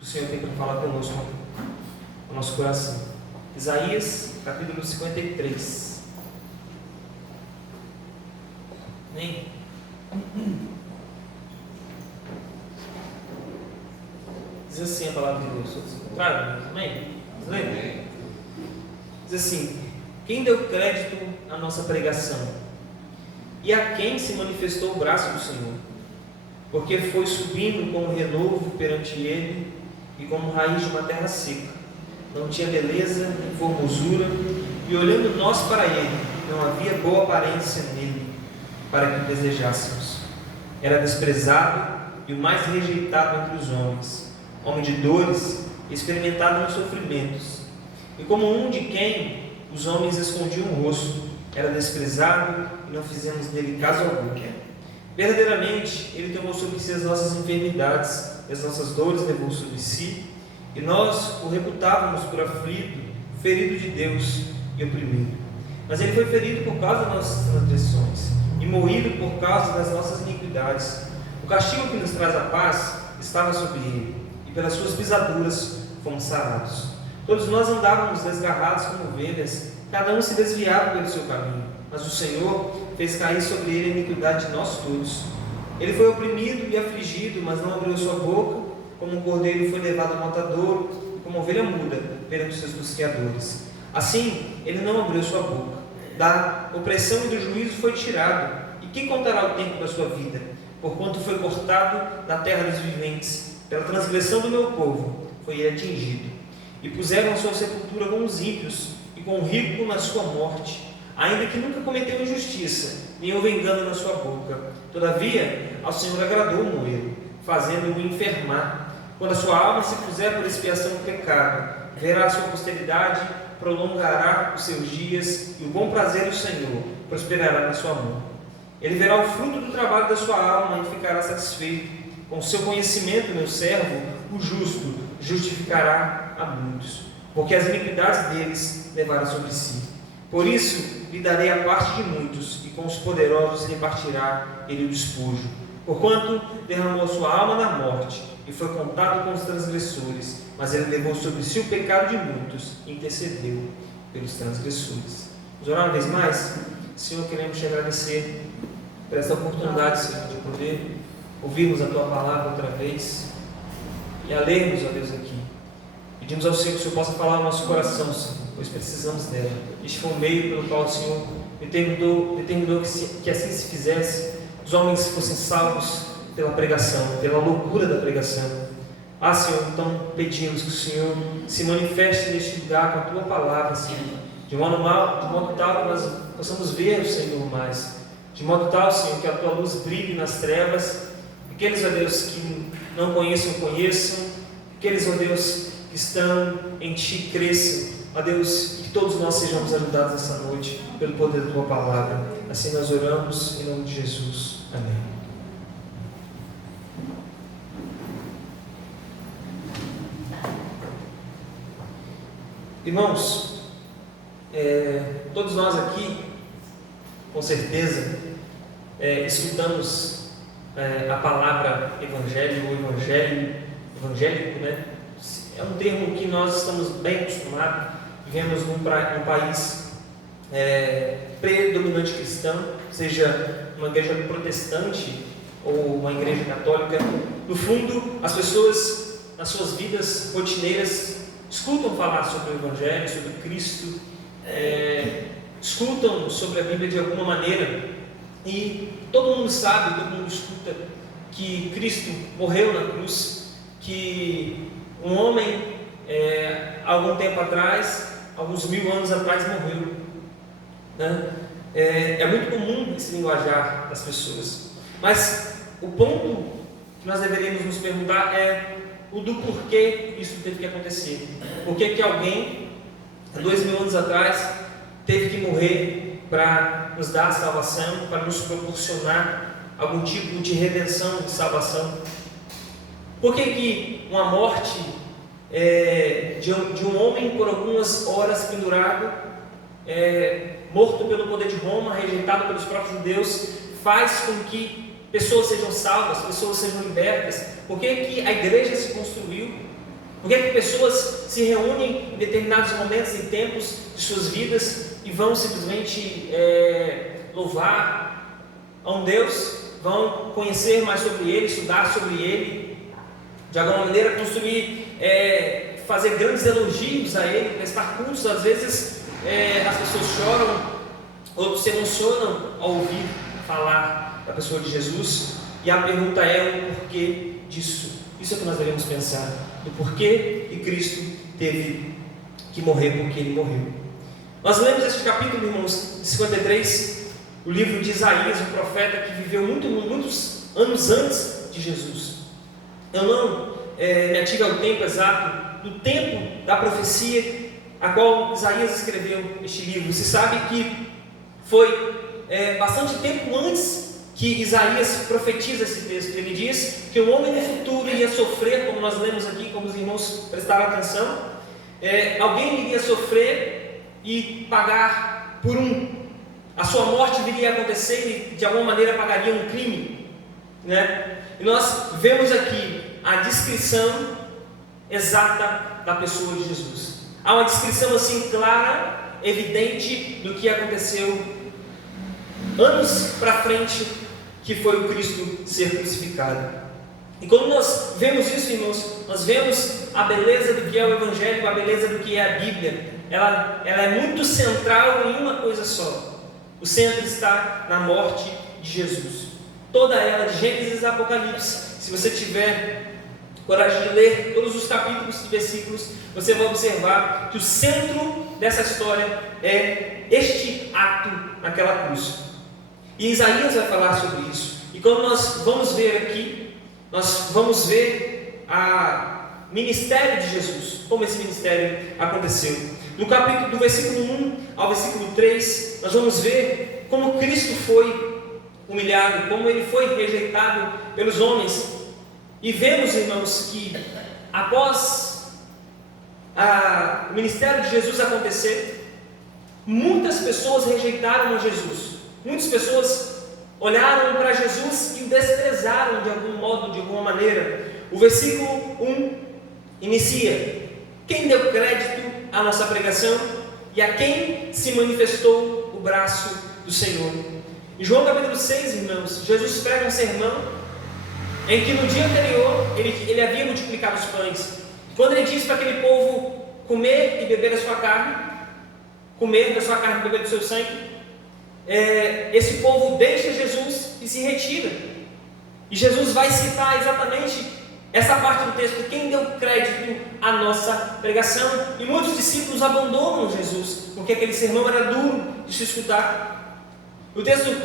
o Senhor tem para falar conosco, no nosso coração. Isaías, capítulo 53. Amém? Diz assim a palavra de Deus. Todos encontraram? Amém? Vocês lembram? Diz assim: quem deu crédito à nossa pregação? E a quem se manifestou o braço do Senhor? Porque foi subindo como renovo perante ele e como raiz de uma terra seca. Não tinha beleza nem formosura, e olhando nós para ele, não havia boa aparência nele, para que o desejássemos. Era desprezado e o mais rejeitado entre os homens, homem de dores, experimentado nos sofrimentos, e como um de quem os homens escondiam o rosto, era desprezado e não fizemos dele caso algum. Verdadeiramente, ele tomou sobre si as nossas enfermidades, e as nossas dores levou sobre si, e nós o reputávamos por aflito, ferido de Deus e oprimido. Mas ele foi ferido por causa das nossas transgressões, e moído por causa das nossas iniquidades. O castigo que nos traz a paz estava sobre ele, e pelas suas pisaduras fomos sarados. Todos nós andávamos desgarrados como ovelhas, cada um se desviava pelo seu caminho, mas o Senhor fez cair sobre ele a iniquidade de nós todos. Ele foi oprimido e afligido, mas não abriu sua boca. Como um cordeiro foi levado ao matadouro, e como ovelha muda perante os seus tosqueadores. Assim, ele não abriu sua boca. Da opressão e do juízo foi tirado. E quem contará o tempo da sua vida? Porquanto foi cortado da terra dos viventes. Pela transgressão do meu povo foi ele atingido. E puseram a sua sepultura com os ímpios, e com o rico na sua morte, ainda que nunca cometeu injustiça, nem houve engano na sua boca. Todavia, ao Senhor agradou moê-lo, fazendo-o enfermar. Quando a sua alma se puser por expiação do pecado, verá a sua posteridade, prolongará os seus dias, e o bom prazer do Senhor prosperará na sua mão. Ele verá o fruto do trabalho da sua alma e ficará satisfeito. Com o seu conhecimento, meu servo, o justo justificará a muitos, porque as iniquidades deles levaram sobre si. Por isso, lhe darei a parte de muitos, e com os poderosos repartirá ele o despojo. Porquanto derramou a sua alma na morte, e foi contado com os transgressores, mas ele levou sobre si o pecado de muitos, e intercedeu pelos transgressores. Vamos orar uma vez mais? Senhor, queremos te agradecer por esta oportunidade, Senhor, de poder ouvirmos a tua palavra outra vez, e a lermos, ó Deus, aqui. Pedimos ao Senhor que o Senhor possa falar ao nosso coração, Senhor, pois precisamos dela. Este foi o meio pelo qual o Senhor determinou que assim se fizesse, os homens fossem salvos pela pregação, pela loucura da pregação. Senhor, então pedimos que o Senhor se manifeste neste lugar com a tua palavra, Senhor, de modo tal que nós possamos ver o Senhor mais, de modo tal, Senhor, que a tua luz brilhe nas trevas, aqueles, ó Deus, que não conheçam, aqueles, ó Deus, que estão em ti, cresçam, ó Deus, e que todos nós sejamos ajudados essa noite pelo poder da tua palavra. Assim nós oramos em nome de Jesus. Amém. Irmãos, todos nós aqui, com certeza, escutamos a palavra evangelho ou evangélico, né? É um termo que nós estamos bem acostumados. Vivemos num país predominante cristão, seja uma igreja protestante ou uma igreja católica. No fundo, as pessoas, nas suas vidas rotineiras, escutam falar sobre o Evangelho, sobre Cristo, escutam sobre a Bíblia de alguma maneira, e todo mundo sabe, todo mundo escuta que Cristo morreu na cruz, que um homem, algum tempo atrás, alguns 1000 anos atrás, morreu, né? É muito comum esse linguajar das pessoas, mas o ponto que nós deveríamos nos perguntar é o do porquê isso teve que acontecer. Por que alguém, há 2000 anos atrás, teve que morrer para nos dar a salvação, para nos proporcionar algum tipo de redenção, de salvação? Por que uma morte de um homem por algumas horas pendurado, morto pelo poder de Roma, rejeitado pelos próprios judeus, faz com que pessoas sejam salvas, pessoas sejam libertas? Por que a igreja se construiu? Por que pessoas se reúnem em determinados momentos e tempos de suas vidas e vão simplesmente louvar a um Deus, vão conhecer mais sobre Ele, estudar sobre Ele, de alguma maneira construir, fazer grandes elogios a Ele, prestar cultos? Às vezes as pessoas choram, outros se emocionam ao ouvir falar da pessoa de Jesus, e a pergunta é o porquê disso. Isso é que nós devemos pensar, do porquê que Cristo teve que morrer, porque Ele morreu. Nós lemos este capítulo, irmãos, de 53, o livro de Isaías, um profeta que viveu muitos anos antes de Jesus. Eu não me ative ao tempo exato, do tempo da profecia a qual Isaías escreveu este livro. Se sabe que foi bastante tempo antes que Isaías profetiza esse texto. Ele diz que o homem no futuro ia sofrer, como nós lemos aqui, como os irmãos prestaram atenção, alguém iria sofrer e pagar por a sua morte viria a acontecer e de alguma maneira pagaria um crime, né? E nós vemos aqui a descrição exata da pessoa de Jesus. Há uma descrição assim clara, evidente do que aconteceu anos para frente, que foi o Cristo ser crucificado. E quando nós vemos isso, irmãos, nós vemos a beleza do que é o Evangelho, a beleza do que é a Bíblia. Ela é muito central em uma coisa só. O centro está na morte de Jesus. Toda ela, de Gênesis a Apocalipse, se você tiver coragem de ler todos os capítulos e versículos, você vai observar que o centro dessa história é este ato naquela cruz. E Isaías vai falar sobre isso. E quando nós vamos ver aqui, nós vamos ver o ministério de Jesus, como esse ministério aconteceu. No capítulo, do versículo 1 ao versículo 3, nós vamos ver como Cristo foi humilhado, como Ele foi rejeitado pelos homens. E vemos, irmãos, que após o ministério de Jesus acontecer, muitas pessoas rejeitaram a Jesus. Muitas pessoas olharam para Jesus e o desprezaram de algum modo, de alguma maneira. O versículo 1 inicia: quem deu crédito à nossa pregação e a quem se manifestou o braço do Senhor. Em João capítulo 6, irmãos, Jesus prega um sermão em que no dia anterior ele havia multiplicado os pães. Quando ele diz para aquele povo comer e beber da sua carne, comer da sua carne e beber do seu sangue, esse povo deixa Jesus e se retira. E Jesus vai citar exatamente essa parte do texto: quem deu crédito à nossa pregação. E muitos discípulos abandonam Jesus, porque aquele sermão era duro de se escutar. O texto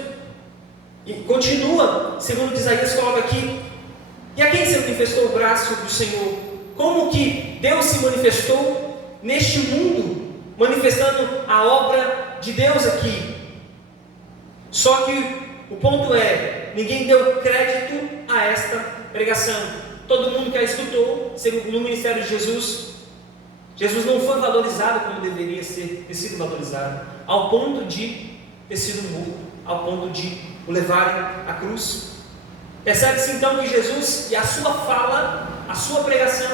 continua, segundo Isaías coloca aqui: e a quem se manifestou o braço do Senhor? Como que Deus se manifestou neste mundo, manifestando a obra de Deus aqui? Só que o ponto é, ninguém deu crédito a esta pregação. Todo mundo que a escutou, no ministério de Jesus, Jesus não foi valorizado como deveria ter sido valorizado, ao ponto de ter sido morto, ao ponto de o levarem à cruz. Percebe-se então que Jesus e a sua fala, a sua pregação,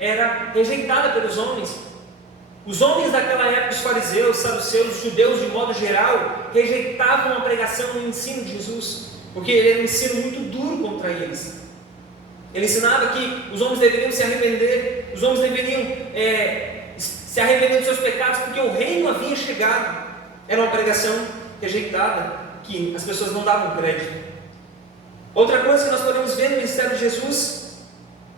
era rejeitada pelos homens. Os homens daquela época, os fariseus, saduceus, os judeus de modo geral, rejeitavam a pregação e o ensino de Jesus, porque ele era um ensino muito duro contra eles. Ele ensinava que os homens deveriam se arrepender, os homens deveriam se arrepender dos seus pecados, porque o reino havia chegado. Era uma pregação rejeitada, que as pessoas não davam crédito. Outra coisa que nós podemos ver no ministério de Jesus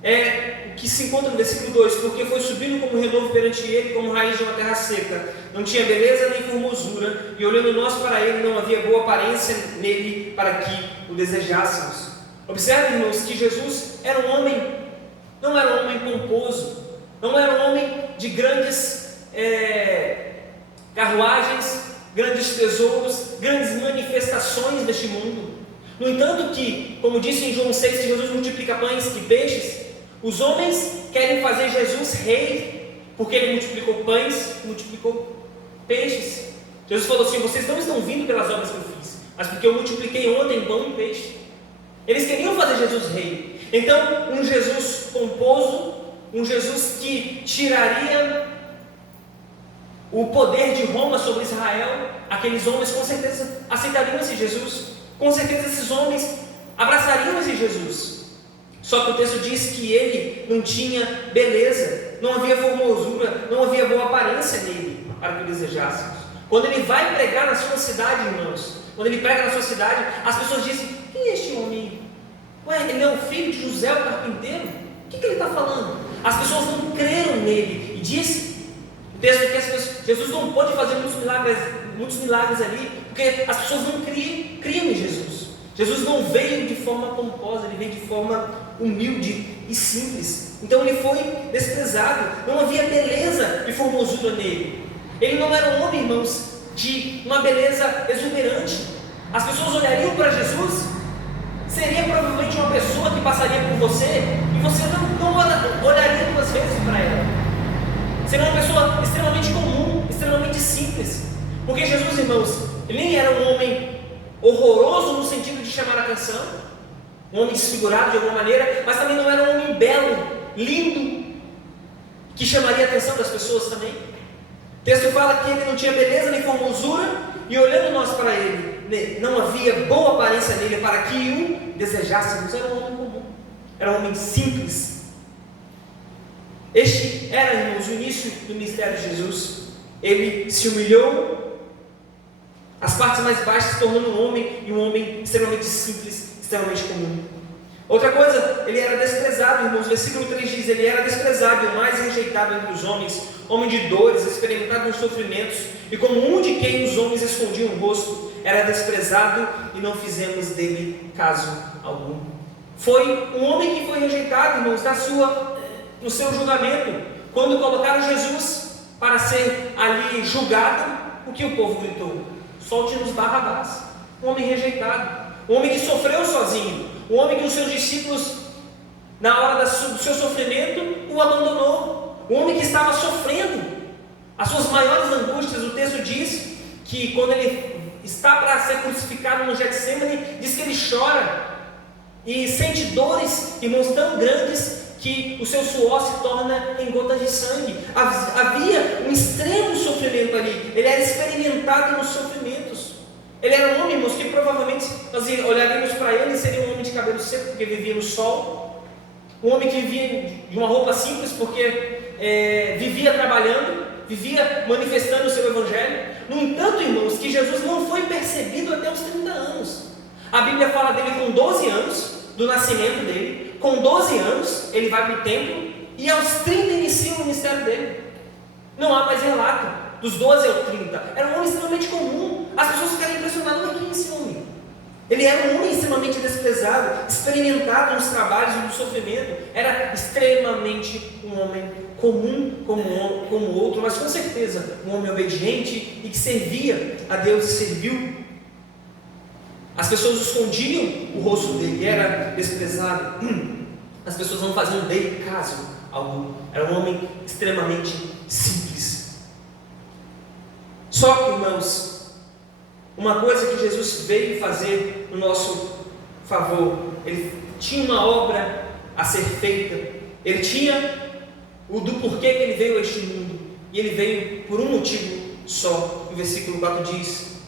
é o que se encontra no versículo 2: porque foi subindo como renovo perante ele, como raiz de uma terra seca, não tinha beleza nem formosura, e olhando nós para ele, não havia boa aparência nele para que o desejássemos. Observe, irmãos, que Jesus era um homem, não era um homem pomposo, não era um homem de grandes carruagens, grandes tesouros, grandes manifestações deste mundo. No entanto que, como disse em João 6, que Jesus multiplica pães e peixes, os homens querem fazer Jesus rei, porque ele multiplicou pães e multiplicou peixes. Jesus falou assim: vocês não estão vindo pelas obras que eu fiz, mas porque eu multipliquei ontem pão e peixe. Eles queriam fazer Jesus rei. Então, um Jesus pomposo, um Jesus que tiraria o poder de Roma sobre Israel, aqueles homens com certeza aceitariam esse Jesus, com certeza esses homens abraçariam esse Jesus. Só que o texto diz que ele não tinha beleza, não havia formosura, não havia boa aparência nele, para que o desejássemos. Quando ele vai pregar na sua cidade, irmãos, quando ele prega na sua cidade, as pessoas dizem: quem é este homem? Ué, ele é o filho de José, o carpinteiro? O que ele está falando? As pessoas não creram nele. E diz o texto que Jesus não pôde fazer muitos milagres ali, porque as pessoas não criam em Jesus. Jesus não veio de forma pomposa, ele veio de forma humilde e simples. Então ele foi desprezado, não havia beleza e formosura nele. Ele não era um homem, irmãos, de uma beleza exuberante. As pessoas olhariam para Jesus, seria provavelmente uma pessoa que passaria por você e você não olharia duas vezes para ela. Seria uma pessoa extremamente comum, extremamente simples. Porque Jesus, irmãos, ele nem era um homem horroroso no sentido de chamar a atenção, um homem desfigurado de alguma maneira, mas também não era um homem belo, lindo, que chamaria a atenção das pessoas também. O texto fala que ele não tinha beleza nem formosura, e olhando nós para ele, não havia boa aparência nele para que o desejássemos. Era um homem comum, era um homem simples. Este era, irmãos, o início do ministério de Jesus. Ele se humilhou as partes mais baixas, se tornando um homem extremamente simples, extremamente comum. Outra coisa, ele era desprezado, irmãos. Versículo 3 diz: ele era desprezado, o mais rejeitado entre os homens, homem de dores, experimentado nos sofrimentos, e como um de quem os homens escondiam o rosto, era desprezado e não fizemos dele caso algum. Foi um homem que foi rejeitado, irmãos, no seu julgamento. Quando colocaram Jesus para ser ali julgado, o que o povo gritou? Solte-nos Barrabás. Um homem rejeitado, um homem que sofreu sozinho, um homem que os seus discípulos, na hora do seu sofrimento, o abandonou, um homem que estava sofrendo as suas maiores angústias. O texto diz que quando ele está para ser crucificado no Getsemane, diz que ele chora e sente dores, irmãos, tão grandes que o seu suor se torna em gotas de sangue. Havia um extremo sofrimento ali, ele era experimentado nos sofrimentos. Ele era um homem, irmãos, que provavelmente nós olharíamos para ele e seria um homem de cabelo seco, porque vivia no sol, um homem que vivia de uma roupa simples, porque vivia trabalhando, vivia manifestando o seu evangelho. No entanto, irmãos, que Jesus não foi percebido até os 30 anos. A Bíblia fala dele com 12 anos, do nascimento dele. Com 12 anos, ele vai para o templo, e aos 30 inicia o ministério dele. Não há mais relato dos 12 aos 30. Era um homem extremamente comum. As pessoas ficaram impressionadas com esse homem. Ele era um homem extremamente desprezado, experimentado nos trabalhos e no sofrimento. Era extremamente um homem comum como outro, mas com certeza um homem obediente e que servia a Deus e serviu. As pessoas escondiam o rosto dele, era desprezado. As pessoas não faziam dele caso algum. Era um homem extremamente simples. Só que, irmãos, uma coisa que Jesus veio fazer no nosso favor, ele tinha uma obra a ser feita, ele tinha o do porquê que ele veio a este mundo, e ele veio por um motivo só. O versículo 4 diz,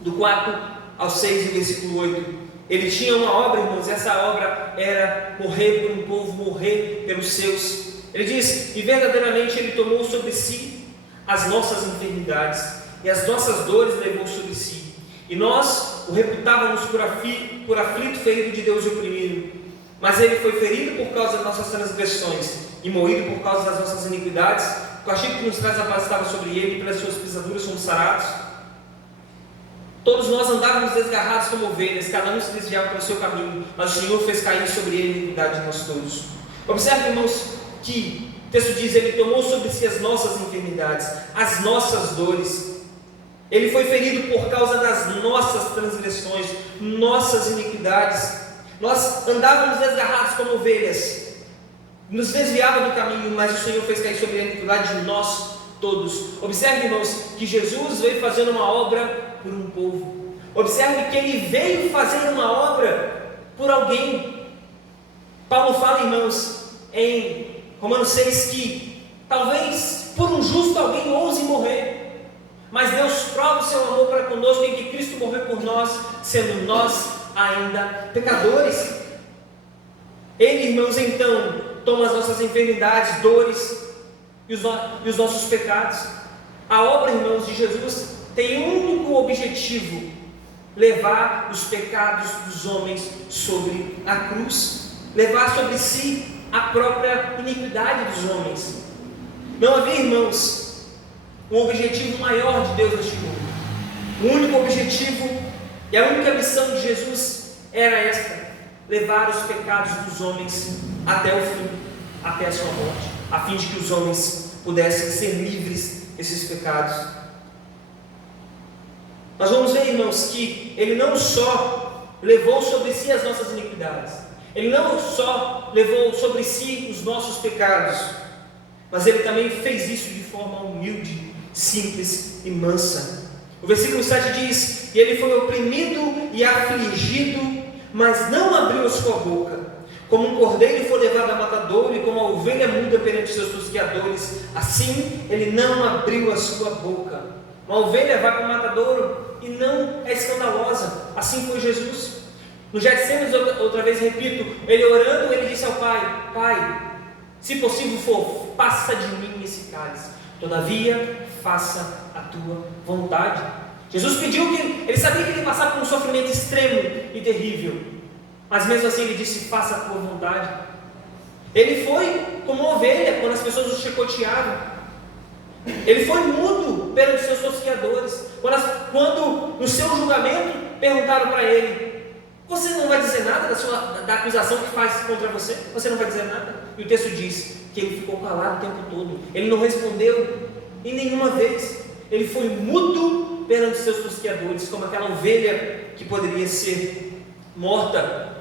do 4 ao 6 e versículo 8, ele tinha uma obra, irmãos, e essa obra era morrer por um povo, morrer pelos seus. Ele diz, e verdadeiramente ele tomou sobre si as nossas enfermidades, e as nossas dores levou sobre si, e nós o reputávamos por aflito, ferido de Deus e oprimido, mas ele foi ferido por causa das nossas transgressões, e moído por causa das nossas iniquidades. O castigo que nos traz a paz estava sobre ele, e pelas suas pisaduras somos sarados. Todos nós andávamos desgarrados como ovelhas, cada um se desviava pelo seu caminho, mas o Senhor fez cair sobre ele a iniquidade de nós todos. Observe, irmãos, que o texto diz, ele tomou sobre si as nossas enfermidades, as nossas dores. Ele foi ferido por causa das nossas transgressões, nossas iniquidades. Nós andávamos desgarrados como ovelhas, nos desviava do caminho, mas o Senhor fez cair sobre a iniquidade de nós todos. Observe, irmãos, que Jesus veio fazendo uma obra por um povo. Observe que ele veio fazer uma obra por alguém. Paulo fala, irmãos, em Romanos 6, que talvez por um justo alguém ouse morrer, mas Deus prova o seu amor para conosco em que Cristo morreu por nós, sendo nós ainda pecadores. Ele, irmãos, então, toma as nossas enfermidades, dores e os nossos pecados. A obra, irmãos, de Jesus tem um único objetivo: levar os pecados dos homens sobre a cruz, levar sobre si a própria iniquidade dos homens. Não havia, irmãos, um objetivo maior de Deus neste mundo. O único objetivo e a única missão de Jesus era esta: levar os pecados dos homens até o fim, até a sua morte, a fim de que os homens pudessem ser livres desses pecados. Nós vamos ver, irmãos, que Ele não só levou sobre si as nossas iniquidades, Ele não só levou sobre si os nossos pecados, mas Ele também fez isso de forma humilde, simples e mansa. O versículo 7 diz: e Ele foi oprimido e afligido, mas não abriu a sua boca. Como um cordeiro foi levado a matadouro, e como a ovelha muda perante seus tosqueadores, assim Ele não abriu a sua boca. Uma ovelha vai para o matadouro e não é escandalosa. Assim foi Jesus. No Getsêmanis, outra vez repito, Ele orando, Ele disse ao Pai: Pai, se possível for, passa de mim esse cálice, todavia faça a tua vontade. Jesus pediu que Ele sabia que Ele ia passar por um sofrimento extremo e terrível, mas mesmo assim Ele disse: faça a tua vontade. Ele foi como uma ovelha quando as pessoas o chicoteavam. Ele foi mudo perante seus tosqueadores. Quando no seu julgamento perguntaram para Ele: você não vai dizer nada da acusação que faz contra você? Você não vai dizer nada? E o texto diz que Ele ficou calado o tempo todo. Ele não respondeu em nenhuma vez. Ele foi mudo perante seus tosqueadores, como aquela ovelha que poderia ser morta.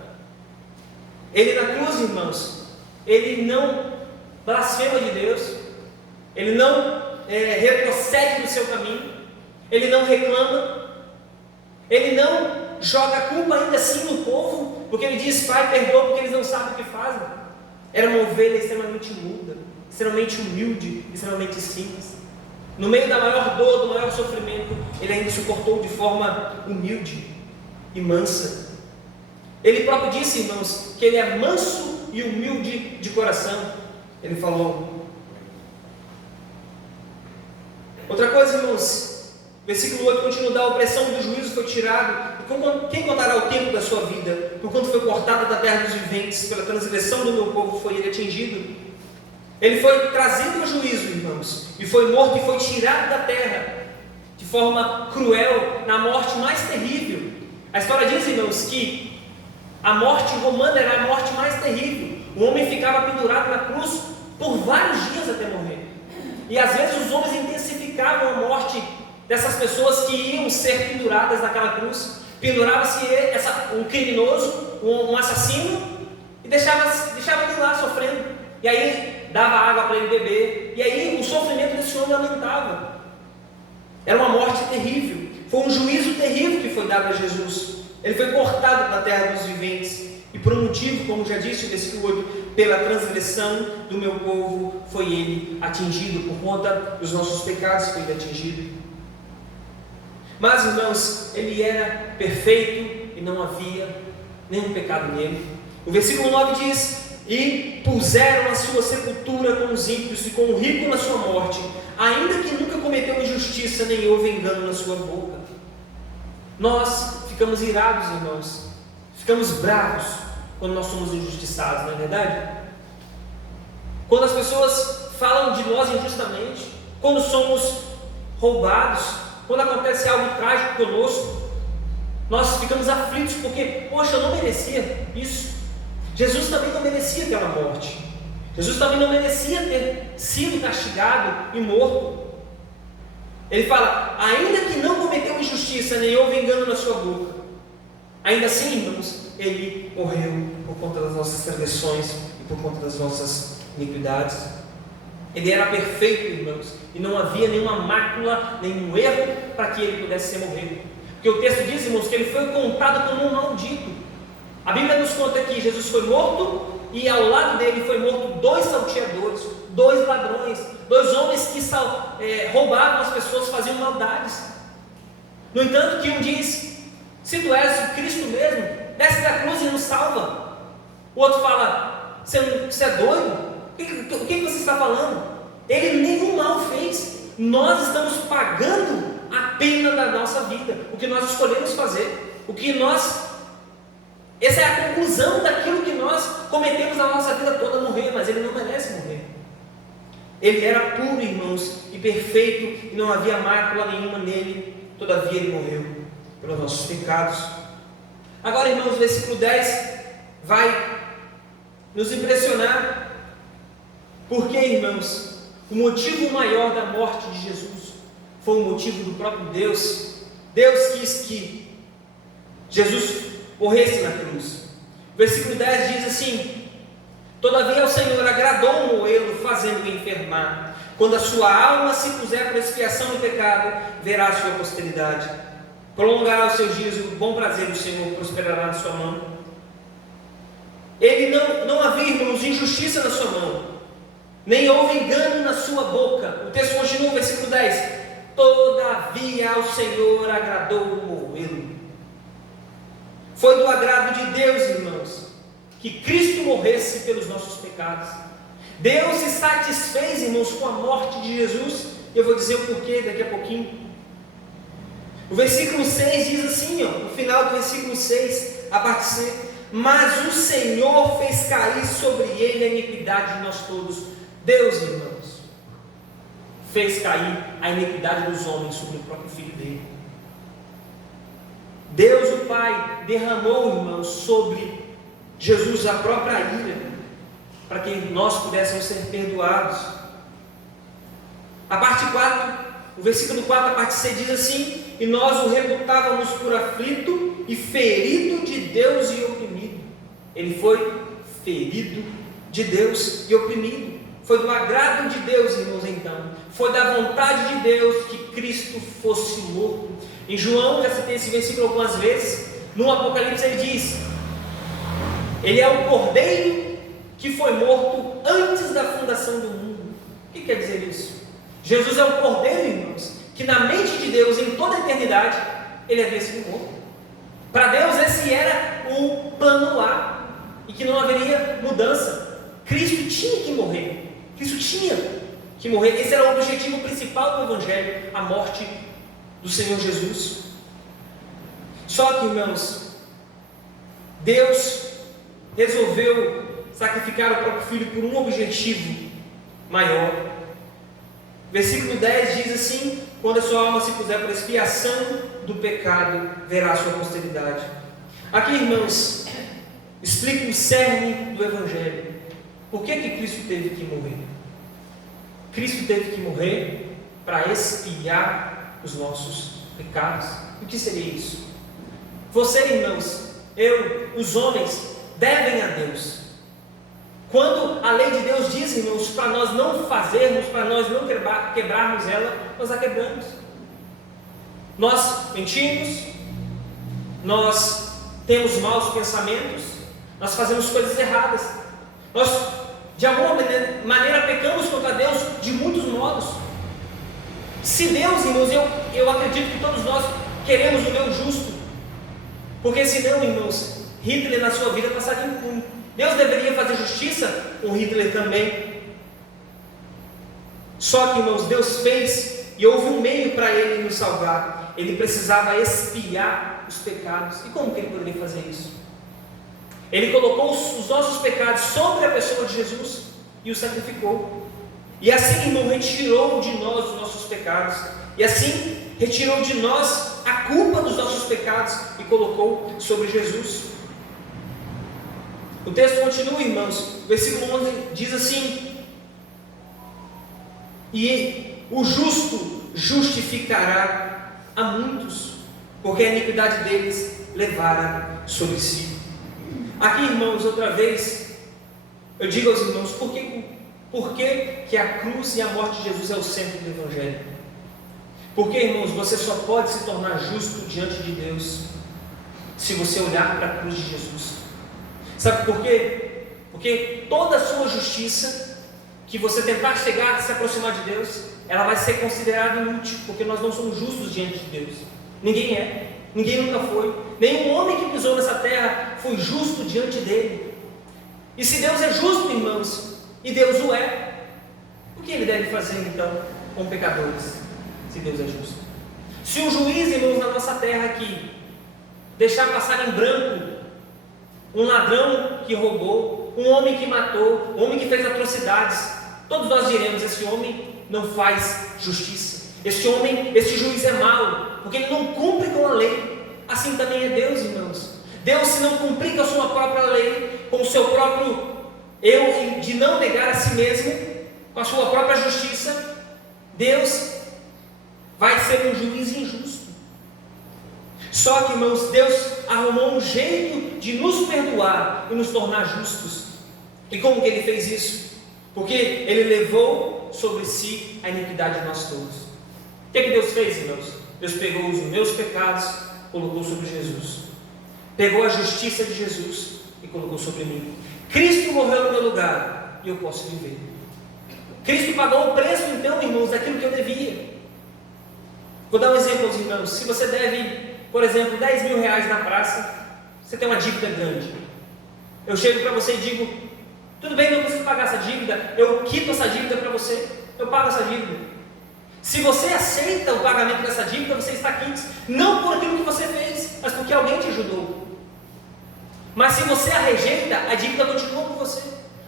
Ele na cruz, irmãos, Ele não blasfema de Deus, Ele não retrocede no seu caminho, Ele não reclama, Ele não joga a culpa ainda assim no povo, porque Ele diz: Pai, perdoa porque eles não sabem o que fazem. Era uma ovelha extremamente muda, extremamente humilde, extremamente simples. No meio da maior dor, do maior sofrimento, Ele ainda suportou de forma humilde e mansa. Ele próprio disse, irmãos, que Ele é manso e humilde de coração. Ele falou. Outra coisa, irmãos, versículo 8 continua: da opressão do juízo foi tirado, e quem contará o tempo da sua vida? Porquanto foi cortado da terra dos viventes, pela transgressão do meu povo foi Ele atingido. Ele foi trazido ao juízo, irmãos, e foi morto e foi tirado da terra, de forma cruel, na morte mais terrível. A história diz, irmãos, que a morte romana era a morte mais terrível. O homem ficava pendurado na cruz por vários dias até morrer. E às vezes os homens intensificavam a morte dessas pessoas que iam ser penduradas naquela cruz. Pendurava-se um criminoso, um assassino, e deixava ele lá sofrendo. E aí dava água para ele beber. E aí o sofrimento desse homem aumentava. Era uma morte terrível. Foi um juízo terrível que foi dado a Jesus. Ele foi cortado da terra dos viventes. E por um motivo, como já disse o versículo 8, pela transgressão do meu povo foi Ele atingido. Por conta dos nossos pecados foi Ele atingido. Mas, irmãos, Ele era perfeito e não havia nenhum pecado nele. O versículo 9 diz: e puseram a sua sepultura com os ímpios e com o rico na sua morte, ainda que nunca cometeu injustiça, nem houve engano na sua boca. Nós ficamos irados, irmãos, ficamos bravos quando nós somos injustiçados, não é verdade? Quando as pessoas falam de nós injustamente, quando somos roubados, quando acontece algo trágico conosco, nós ficamos aflitos porque, poxa, eu não merecia isso. Jesus também não merecia aquela morte. Jesus também não merecia ter sido castigado e morto. Ele fala: ainda que não cometeu injustiça, nem houve engano na sua boca, ainda assim, irmãos, Ele morreu por conta das nossas transgressões e por conta das nossas iniquidades. Ele era perfeito, irmãos, e não havia nenhuma mácula, nenhum erro para que Ele pudesse ser morrido. Porque o texto diz, irmãos, que Ele foi contado como um maldito. A Bíblia nos conta que Jesus foi morto e ao lado dele foi morto 2 salteadores, 2 ladrões, 2 homens que roubavam as pessoas, faziam maldades. No entanto, que um diz: se tu és o Cristo mesmo, desce da cruz e nos salva. O outro fala: você é doido? O que você está falando? Ele nenhum mal fez. Nós estamos pagando a pena da nossa vida, o que nós escolhemos fazer, essa é a conclusão daquilo que nós cometemos na nossa vida toda, morrer. Mas ele não merece morrer. Ele era puro, irmãos, e perfeito, e não havia mácula nenhuma nele. Todavia ele morreu pelos nossos pecados. Agora, irmãos, o versículo 10 vai nos impressionar, porque, irmãos, o motivo maior da morte de Jesus foi o motivo do próprio Deus. Deus quis que Jesus morresse na cruz. O versículo 10 diz assim: todavia ao Senhor agradou moê-lo, fazendo-o enfermar. Quando a sua alma se puser para expiação do pecado, verá a sua posteridade. Prolongará os seus dias, e o bom prazer do Senhor prosperará na sua mão. Ele não havia, irmãos, injustiça na sua mão, nem houve engano na sua boca. O texto continua, versículo 10: todavia ao Senhor agradou moê-lo. Foi do agrado de Deus, irmãos, que Cristo morresse pelos nossos pecados. Deus se satisfez, irmãos, com a morte de Jesus. Eu vou dizer o porquê daqui a pouquinho. O versículo 6 diz assim, no final do versículo 6, a parte C: mas o Senhor fez cair sobre ele a iniquidade de nós todos. Deus, irmãos, fez cair a iniquidade dos homens sobre o próprio Filho dele. Deus, o Pai, derramou, irmãos, sobre Jesus a própria ira, para que nós pudéssemos ser perdoados. A parte 4, o versículo 4, a parte C diz assim: e nós o reputávamos por aflito e ferido de Deus e oprimido. Ele foi ferido de Deus e oprimido. Foi do agrado de Deus, irmãos, então. Foi da vontade de Deus que Cristo fosse morto. Em João, já citei esse versículo algumas vezes. No Apocalipse ele diz: ele é o Cordeiro que foi morto antes da fundação do mundo. O que quer dizer isso? Jesus é o Cordeiro, irmãos, que na mente de Deus, em toda a eternidade, ele havia sido morto. Para Deus esse era o plano A, e que não haveria mudança. Cristo tinha que morrer. Cristo tinha que morrer. Esse era o objetivo principal do Evangelho, a morte do Senhor Jesus. Só que, irmãos, Deus resolveu sacrificar o próprio Filho por um objetivo maior. Versículo 10 diz assim: quando a sua alma se puser para expiação do pecado, verá a sua posteridade. Aqui, irmãos, explica o cerne do Evangelho. Por que Cristo teve que morrer? Cristo teve que morrer para expiar os nossos pecados. O que seria isso? Você, irmãos, eu, os homens, devem a Deus. Quando a lei de Deus diz, irmãos, para nós não fazermos, para nós não quebrarmos ela, nós a quebramos. Nós mentimos, nós temos maus pensamentos, nós fazemos coisas erradas, nós de alguma maneira pecamos contra Deus de muitos modos. Se Deus, irmãos, eu acredito que todos nós queremos o meu justo, porque senão, irmãos, Hitler na sua vida passaria impune. Deus deveria fazer justiça com Hitler também. Só que, irmãos, Deus fez e houve um meio para ele nos salvar. Ele precisava expiar os pecados. E como que ele poderia fazer isso? Ele colocou os nossos pecados sobre a pessoa de Jesus e o sacrificou. E assim, irmão, retirou de nós os nossos pecados. E assim, retirou de nós a culpa dos nossos pecados e colocou sobre Jesus. O texto continua, irmãos. O versículo 11 diz assim: e o justo justificará a muitos, porque a iniquidade deles levara sobre si. Aqui, irmãos, outra vez, eu digo aos irmãos, por que a cruz e a morte de Jesus é o centro do Evangelho? Porque, irmãos, você só pode se tornar justo diante de Deus se você olhar para a cruz de Jesus. Sabe por quê? Porque toda a sua justiça, que você tentar chegar, se aproximar de Deus, ela vai ser considerada inútil, porque nós não somos justos diante de Deus. Ninguém é, ninguém nunca foi. Nenhum homem que pisou nessa terra foi justo diante dele. E se Deus é justo, irmãos, e Deus o é, o que ele deve fazer então com pecadores, se Deus é justo? Se um juiz, irmãos, na nossa terra aqui, deixar passar em branco um ladrão que roubou, um homem que matou, um homem que fez atrocidades, todos nós diremos: esse homem não faz justiça, este homem, este juiz é mau, porque ele não cumpre com a lei. Assim também é Deus, irmãos. Deus, se não cumprir com a sua própria lei, com o seu próprio eu de não negar a si mesmo, com a sua própria justiça, Deus vai ser um juiz injusto. Só que, irmãos, Deus arrumou um jeito de nos perdoar e nos tornar justos. E como que Ele fez isso? Porque Ele levou sobre si a iniquidade de nós todos. O que Deus fez, irmãos? Deus pegou os meus pecados, colocou sobre Jesus. Pegou a justiça de Jesus e colocou sobre mim. Cristo morreu no meu lugar e eu posso viver. Cristo pagou o preço, então, irmãos, daquilo que eu devia. Vou dar um exemplo aos irmãos. Se você deve, por exemplo, 10 mil reais na praça, você tem uma dívida grande. Eu chego para você e digo: tudo bem, não preciso pagar essa dívida, eu quito essa dívida para você, eu pago essa dívida. Se você aceita o pagamento dessa dívida, você está quite, não por aquilo que você fez, mas porque alguém te ajudou. Mas se você a rejeita, a dívida continua com você.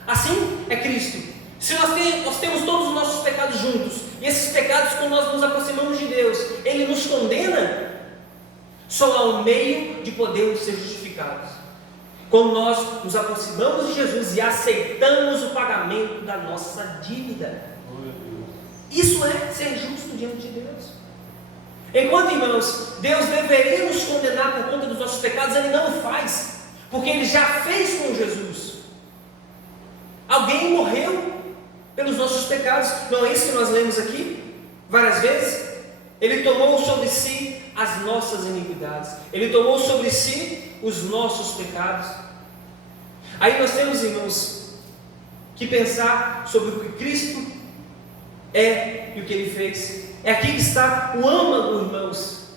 Assim é Cristo. Se nós temos todos os nossos pecados juntos, e esses pecados, quando nós nos aproximamos de Deus, Ele nos condena, só há um meio de podermos ser justificados: quando nós nos aproximamos de Jesus e aceitamos o pagamento da nossa dívida. Isso é ser justo diante de Deus. Enquanto, irmãos, Deus deveria nos condenar por conta dos nossos pecados, Ele não o faz, porque Ele já fez com Jesus. Alguém morreu pelos nossos pecados. Não é isso que nós lemos aqui várias vezes? Ele tomou sobre si as nossas iniquidades, Ele tomou sobre si os nossos pecados. Aí nós temos, irmãos, que pensar sobre o que Cristo é e o que Ele fez. É aqui que está o âmago, irmãos,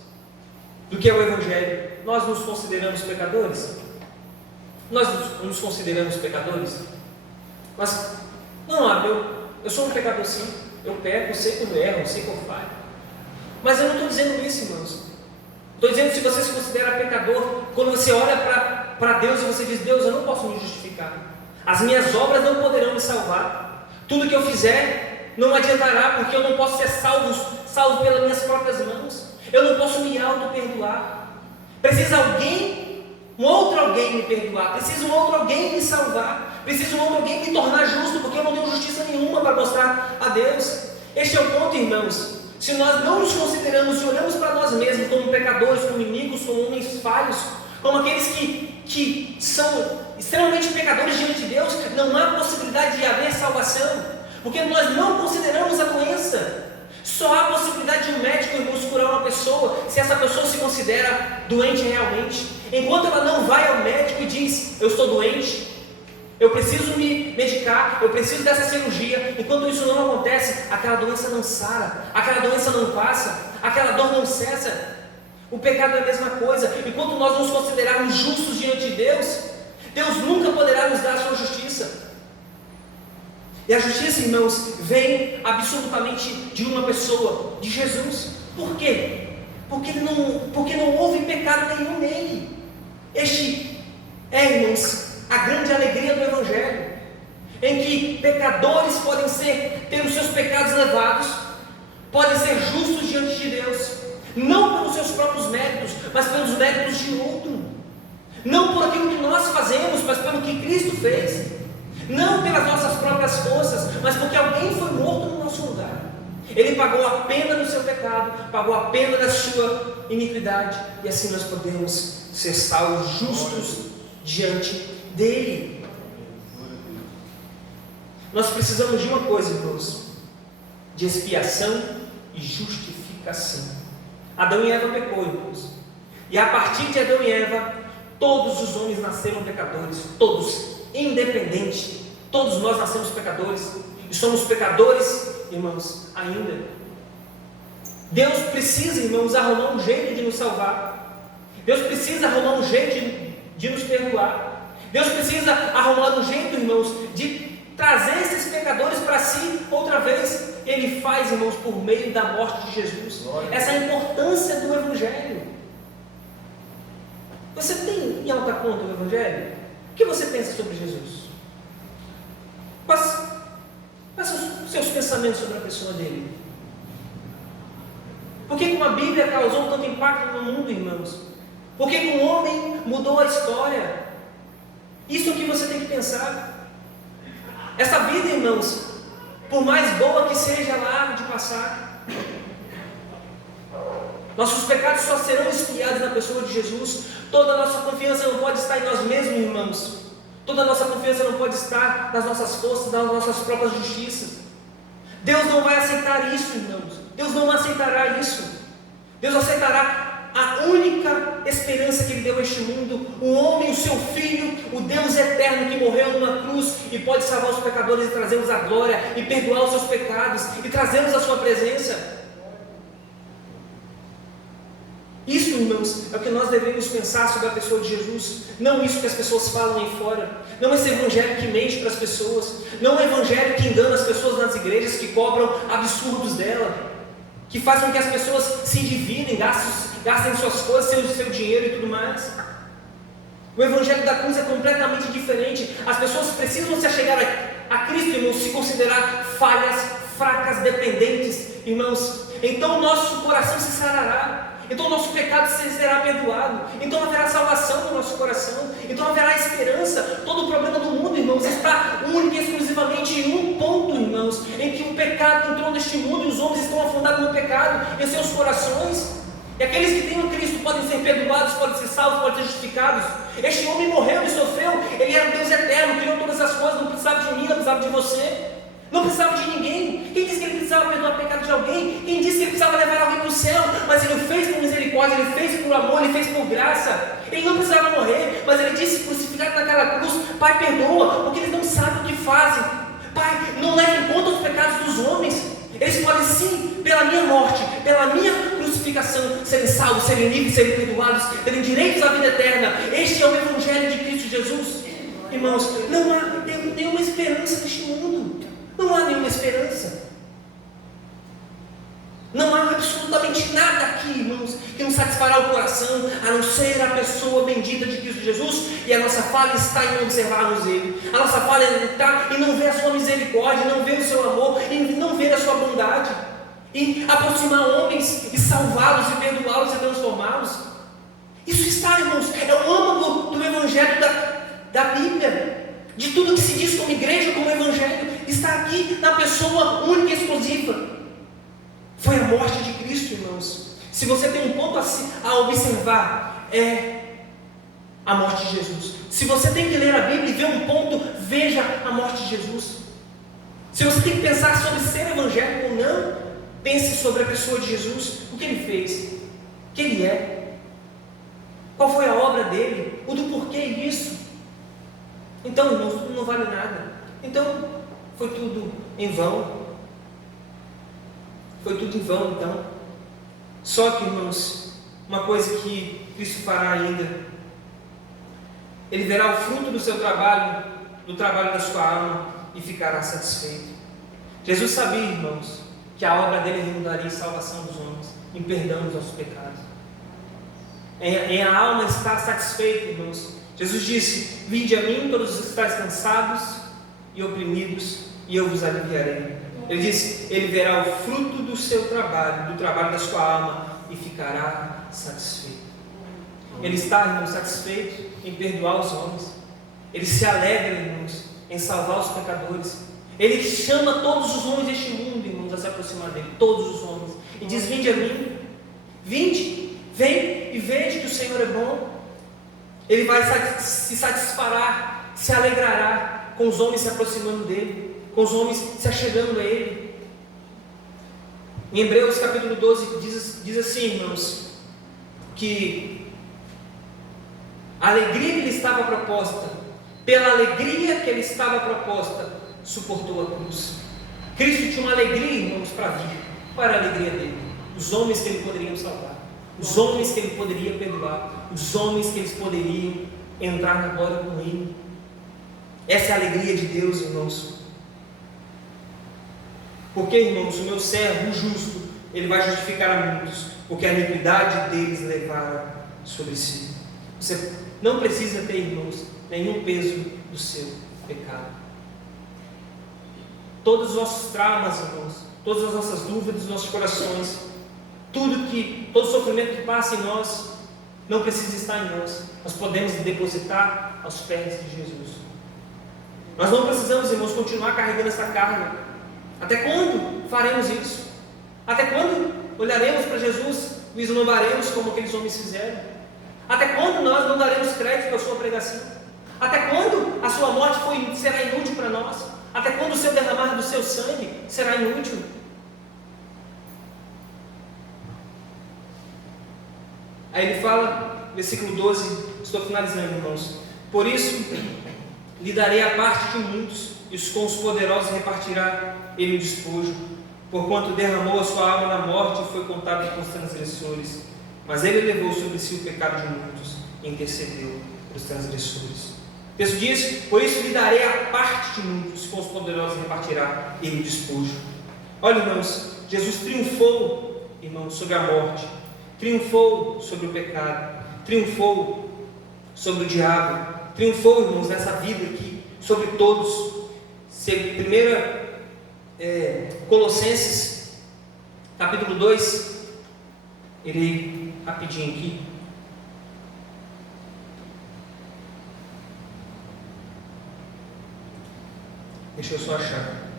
do que é o Evangelho. Nós nos consideramos pecadores? Nós nos consideramos pecadores? Mas, não, eu sou um pecador sim, eu peco, eu sei que eu erro, eu sei que eu falho. Mas eu não estou dizendo isso, irmãos. Estou dizendo, se você se considera pecador, quando você olha para Deus e você diz: Deus, eu não posso me justificar, as minhas obras não poderão me salvar, tudo que eu fizer não adiantará, porque eu não posso ser salvo pelas minhas próprias mãos, eu não posso me auto-perdoar, precisa um outro alguém me perdoar, precisa um outro alguém me salvar, precisa um outro alguém me tornar justo, porque eu não tenho justiça nenhuma para mostrar a Deus. Este é o ponto, irmãos. Se nós não nos consideramos e olhamos para nós mesmos como pecadores, como inimigos, como homens falhos, como aqueles que são extremamente pecadores diante de Deus, não há possibilidade de haver salvação, porque nós não consideramos a doença. Só há possibilidade de um médico, irmãos, curar uma pessoa se essa pessoa se considera doente realmente. Enquanto ela não vai ao médico e diz: eu estou doente, eu preciso me medicar, eu preciso dessa cirurgia, enquanto isso não acontece, aquela doença não sara, aquela doença não passa, aquela dor não cessa. O pecado é a mesma coisa. Enquanto nós nos considerarmos justos diante de Deus, Deus nunca poderá nos dar a sua justiça. E a justiça, irmãos, vem absolutamente de uma pessoa, de Jesus. Por quê? Porque não houve pecado nenhum nele. Este é, irmãos, a grande alegria do Evangelho, em que pecadores podem ter os seus pecados levados, podem ser justos diante de Deus, não pelos seus próprios méritos, mas pelos méritos de outro, não por aquilo que nós fazemos, mas pelo que Cristo fez, não pelas nossas próprias forças, mas porque alguém foi morto no nosso lugar. Ele pagou a pena do seu pecado, pagou a pena da sua iniquidade, e assim nós podemos ser salvos, justos diante dele. Nós precisamos de uma coisa, irmãos: de expiação e justificação. Adão e Eva pecou, irmãos, e a partir de Adão e Eva, todos os homens nasceram pecadores, todos. independente. Todos nós nascemos pecadores e somos pecadores, irmãos, ainda. Deus precisa, irmãos, arrumar um jeito de nos salvar. Deus precisa arrumar um jeito de nos perdoar. Deus precisa arrumar um jeito, irmãos, de trazer esses pecadores para si outra vez. Ele faz, irmãos, por meio da morte de Jesus. Essa é a importância do Evangelho. Você tem em alta conta o Evangelho? O que você pensa sobre Jesus? Quais são os seus pensamentos sobre a pessoa dele? Por que uma Bíblia causou tanto impacto no mundo, irmãos? Por que um homem mudou a história? Isso é o que você tem que pensar. Essa vida, irmãos, por mais boa que seja lá de passar, nossos pecados só serão expiados na pessoa de Jesus. Toda a nossa confiança não pode estar em nós mesmos, irmãos. Toda a nossa confiança não pode estar nas nossas forças, nas nossas próprias justiças. Deus não vai aceitar isso, irmãos. Deus não aceitará isso. Deus aceitará a única esperança que Ele deu a este mundo, o homem, o seu Filho, o Deus eterno que morreu numa cruz e pode salvar os pecadores e trazê-los à glória e perdoar os seus pecados e trazê-los à sua presença. Isso, irmãos, é o que nós devemos pensar sobre a pessoa de Jesus. Não isso que as pessoas falam aí fora. Não esse evangelho que mente para as pessoas. Não o evangelho que engana as pessoas nas igrejas, que cobram absurdos dela, que faz com que as pessoas se endividem, gastem suas coisas, seu dinheiro e tudo mais. O evangelho da cruz é completamente diferente. As pessoas precisam se achegar a Cristo, irmãos, se considerar falhas, fracas, dependentes, irmãos. Então o nosso coração se sarará. Então o nosso pecado será perdoado. Então haverá salvação no nosso coração. Então haverá esperança. Todo o problema do mundo, irmãos, está único e exclusivamente em um ponto, irmãos, em que o pecado entrou neste mundo e os homens estão afundados no pecado em seus corações. E aqueles que têm o Cristo podem ser perdoados, podem ser salvos, podem ser justificados. Este homem morreu e sofreu. Ele era um Deus eterno, criou todas as coisas, não precisava de mim, não precisava de você. Não precisava de ninguém. Quem disse que ele precisava perdoar o pecado de alguém? Quem disse que ele precisava levar alguém para o céu? Mas ele fez por misericórdia, ele fez por amor, ele fez por graça. Ele não precisava morrer, mas ele disse, crucificado naquela cruz: Pai, perdoa, porque eles não sabem o que fazem. Pai, não leve em conta os pecados dos homens. Eles podem sim, pela minha morte, pela minha crucificação, serem salvos, serem livres, serem perdoados, terem direitos à vida eterna. Este é o Evangelho de Cristo Jesus. Irmãos, não há nenhuma esperança neste mundo. Não há nenhuma esperança. Não há absolutamente nada aqui, irmãos, que nos satisfará o coração, a não ser a pessoa bendita de Cristo Jesus. E a nossa falha está em observarmos Ele. A nossa falha está em não ver a sua misericórdia, não ver o seu amor, em não ver a sua bondade, e aproximar homens e salvá-los e perdoá-los e transformá-los. Isso está, irmãos, é o âmago do Evangelho da Bíblia. De tudo que se diz como igreja, como evangelho, está aqui na pessoa única e exclusiva. Foi a morte de Cristo, irmãos. Se você tem um ponto a observar, é a morte de Jesus. Se você tem que ler a Bíblia e ver um ponto, veja a morte de Jesus. Se você tem que pensar sobre ser evangélico ou não, pense sobre a pessoa de Jesus, o que Ele fez, o que Ele é, qual foi a obra dele, o do porquê disso. Então, irmãos, tudo não vale nada. Então, foi tudo em vão. Foi tudo em vão, então. Só que, irmãos, uma coisa que Cristo fará ainda: Ele verá o fruto do seu trabalho, do trabalho da sua alma, e ficará satisfeito. Jesus sabia, irmãos, que a obra dele redundaria em salvação dos homens, em perdão dos nossos pecados. Em a alma estar satisfeita, irmãos. Jesus disse: Vinde a mim, todos os que estáis cansados e oprimidos, e eu vos aliviarei. Ele disse: Ele verá o fruto do seu trabalho, do trabalho da sua alma, e ficará satisfeito. Ele está, irmãos, satisfeito em perdoar os homens. Ele se alegra, irmãos, em salvar os pecadores. Ele chama todos os homens deste mundo, irmãos, a se aproximar dele. Todos os homens. E diz: Vinde a mim. Vinde, vem e veja que o Senhor é bom. Ele vai se satisfará, se alegrará com os homens se aproximando dele, com os homens se achegando a ele. Em Hebreus capítulo 12 diz assim, irmãos, que a alegria que lhe estava proposta pela alegria que ele estava proposta, suportou a cruz. Cristo tinha uma alegria, irmãos, para vir. Qual era a alegria dele? Os homens que ele poderia salvar, os homens que ele poderia perdoar, os homens que eles poderiam entrar na glória com ele. Essa é a alegria de Deus, irmãos. Porque, irmãos, o meu servo, o justo, ele vai justificar a muitos, porque a iniquidade deles levaram sobre si. Você não precisa ter, irmãos, nenhum peso do seu pecado. Todos os nossos traumas, irmãos, todas as nossas dúvidas, nossos corações, todo o sofrimento que passa em nós, não precisa estar em nós. Nós podemos depositar aos pés de Jesus. Nós não precisamos, irmãos, continuar carregando essa carga. Até quando faremos isso? Até quando olharemos para Jesus e os louvaremos como aqueles homens fizeram? Até quando nós não daremos crédito à sua pregação? Até quando a sua morte será inútil para nós? Até quando o seu derramar do seu sangue será inútil? Aí ele fala, versículo 12, estou finalizando, irmãos. Por isso, lhe darei a parte de muitos, e com os poderosos repartirá ele o despojo, porquanto derramou a sua alma na morte e foi contado com os transgressores. Mas ele levou sobre si o pecado de muitos e intercedeu pelos transgressores. O texto diz: por isso lhe darei a parte de muitos, com os poderosos repartirá ele o despojo. Olha, irmãos, Jesus triunfou, irmãos, sobre a morte, triunfou sobre o pecado, triunfou sobre o diabo, triunfou, irmãos, nessa vida aqui, sobre todos. Colossenses, capítulo 2, irei rapidinho aqui. Deixa eu só achar.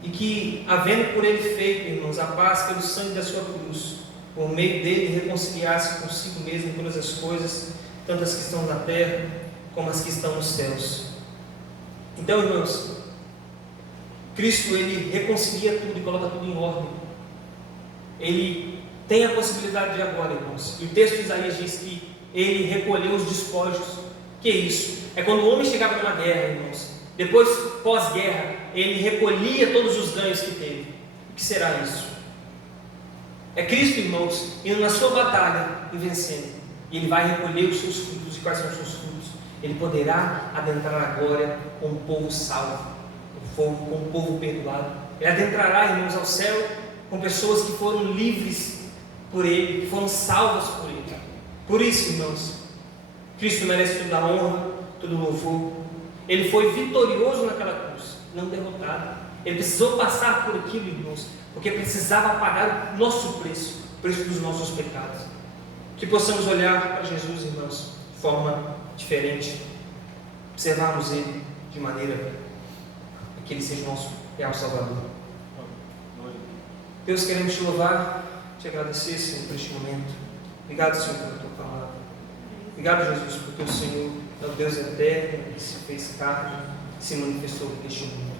E que, havendo por ele feito, irmãos, a paz pelo sangue da sua cruz, por meio dele reconciliasse consigo mesmo todas as coisas, tanto as que estão na terra, como as que estão nos céus. Então, irmãos, Cristo, ele reconcilia tudo e coloca tudo em ordem. Ele tem a possibilidade de agora, irmãos. E o texto de Isaías diz que ele recolheu os despojos. Que é isso? É quando o homem chegava numa guerra, irmãos. Depois, pós-guerra, ele recolhia todos os ganhos que teve. O que será isso? É Cristo, irmãos, indo na sua batalha e vencendo. E ele vai recolher os seus frutos. E quais são os seus frutos? Ele poderá adentrar a glória com o povo salvo, com o povo perdoado. Ele adentrará, irmãos, ao céu com pessoas que foram livres por ele, que foram salvas por ele. Por isso, irmãos, Cristo merece toda a honra, todo o louvor. Ele foi vitorioso naquela cruz, não derrotado. Ele precisou passar por aquilo, irmãos, porque precisava pagar o nosso preço, o preço dos nossos pecados. Que possamos olhar para Jesus, irmãos, de forma diferente, observarmos Ele de maneira que Ele seja o nosso real Salvador. Deus, queremos te louvar, te agradecer, Senhor, por este momento. Obrigado, Senhor, pela tua palavra. Obrigado, Jesus, porque o Senhor é o Deus eterno que se fez carne e se manifestou neste mundo.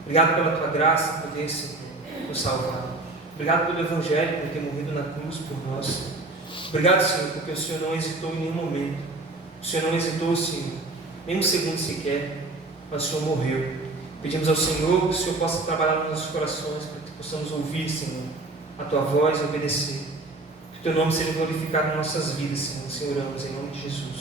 Obrigado pela tua graça, por ter nos salvado. Obrigado pelo Evangelho, por ter morrido na cruz por nós. Obrigado, Senhor, porque o Senhor não hesitou em nenhum momento. O Senhor não hesitou, Senhor, nem um segundo sequer, mas o Senhor morreu. Pedimos ao Senhor que o Senhor possa trabalhar nos nossos corações, para que possamos ouvir, Senhor, a tua voz e obedecer. Que o teu nome seja glorificado em nossas vidas, Senhor. Senhor, oramos em nome de Jesus.